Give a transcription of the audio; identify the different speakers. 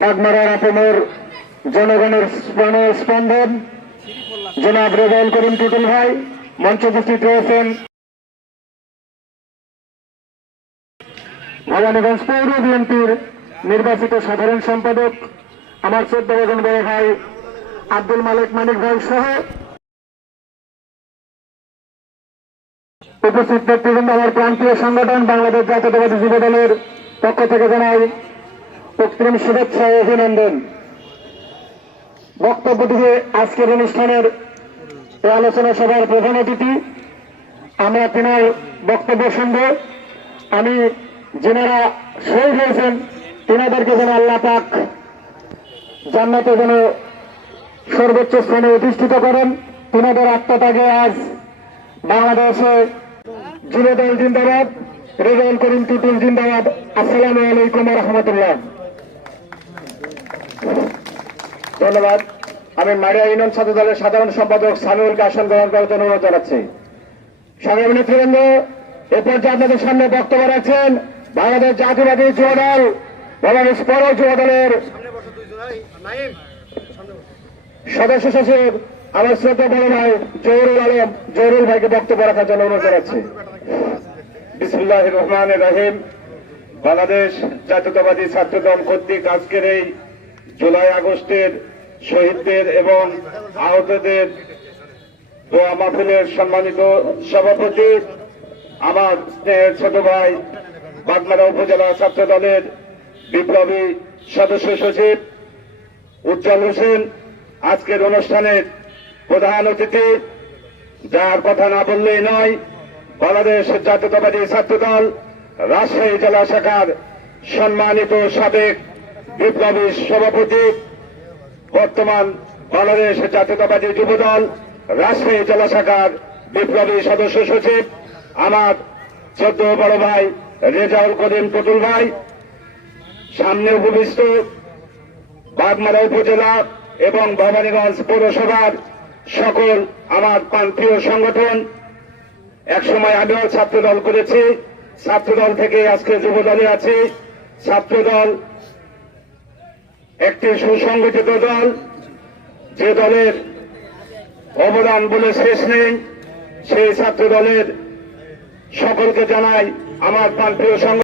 Speaker 1: বাগমারার আপনের জনগণের প্রাণের স্পন্দন। জনাব রেজাউল করিম টুটুল ভাই, মঞ্চ উপস্থিত রয়েছেন ভবানীগঞ্জ পৌর বিএনপির নির্বাচিত সাধারণ সম্পাদক, আমার চোদ্দ বজন বড় ভাই আব্দুল মালিক মানিক ভাই সহ উপস্থিত ব্যক্তিবৃন্দ, আমার প্রান্তীয় সংগঠন বাংলাদেশ জাতীয়তাবাদী যুব দলের পক্ষ থেকে জানাই অগ্রিম শুভেচ্ছা ও অভিনন্দন। বক্তব্য দিবে আজকের অনুষ্ঠানের আলোচনা সভার প্রধান অতিথি, আমরা তিনার বক্তব্য শুনব। আমি যেনারা শহীদ হয়েছেন, তিনাদেরকে যেন আল্লাহ পাক জান্নাতে যেন সর্বোচ্চ স্থানে অধিষ্ঠিত করেন। তিনাদের আত্মত্যাগে আজ বাংলাদেশে যুবদল জিন্দাবাদ, রেজাউল করিম টুটুল জিন্দাবাদ। আসসালামু আলাইকুম রহমতুল্লাহ। ধন্যবাদ। আমি মারিয়া ইউনিয়ন ছাত্র দলের সাধারণ সম্পাদক সামিউলকে আসন গ্রহণ করার জন্য অনুরোধ জানাচ্ছি। সংগ্রামী নেতৃবৃন্দ এ পর্যায়ে আপনাদের সামনে বক্তব্য রাখছেন বাংলাদেশ জাতীয়বাদী যুব দল, বাংলাদেশ পর যুব দলের সদস্য সচিব, আমার শ্রদ্ধা বড় ভাই জহুরুল আলম, জহুরুল ভাইকে বক্তব্য রাখার জন্য অনুরোধ জানাচ্ছি।
Speaker 2: বিসমুল্লাহ রহমান রাহিম। বাংলাদেশ জাতীয়তাবাদী ছাত্রদল কর্তৃক আজকের এই জুলাই আগস্টের শহীদদের এবং আহতদের দোয়া মাহফিলের সম্মানিত সভাপতি, আমার স্নেহের ছোট ভাই, বাগমারা উপজেলা ছাত্র দলের বিপ্লবী সদস্য সচিব উজ্জ্বল হোসেন, আজকের অনুষ্ঠানের প্রধান অতিথি। যার কথা না বললেই নয়, বাংলাদেশ জাতীয়তাবাদী ছাত্রদল, রাজশাহী জেলা শাখার সম্মানিত সাবেক বিপ্লবী সভাপতি বর্তমান বাংলাদেশ জাতীয়তাবাদী যুবদল, রাজশাহী জেলা শাখার বিপ্লবী সদস্য সচিব, আমার চোদ্দ বড় ভাই রেজাউল করিম টুটুল ভাই। সামনে উপবিষ্ট বাগমারা উপজেলা এবং ভবানীগঞ্জ পৌরসভার সকল আমার প্রান্তীয় সংগঠন। একসময় আমিও ছাত্রদল করেছি। ছাত্রদল থেকে আজকে যুব দলে আছি। ছাত্রদল একটি সুসংগঠিত দল, যে দলের অবদান বলে শেষ নেই, সেই ছাত্র দলের সকলকে জানাই আমার প্রান্তীয় সংগঠন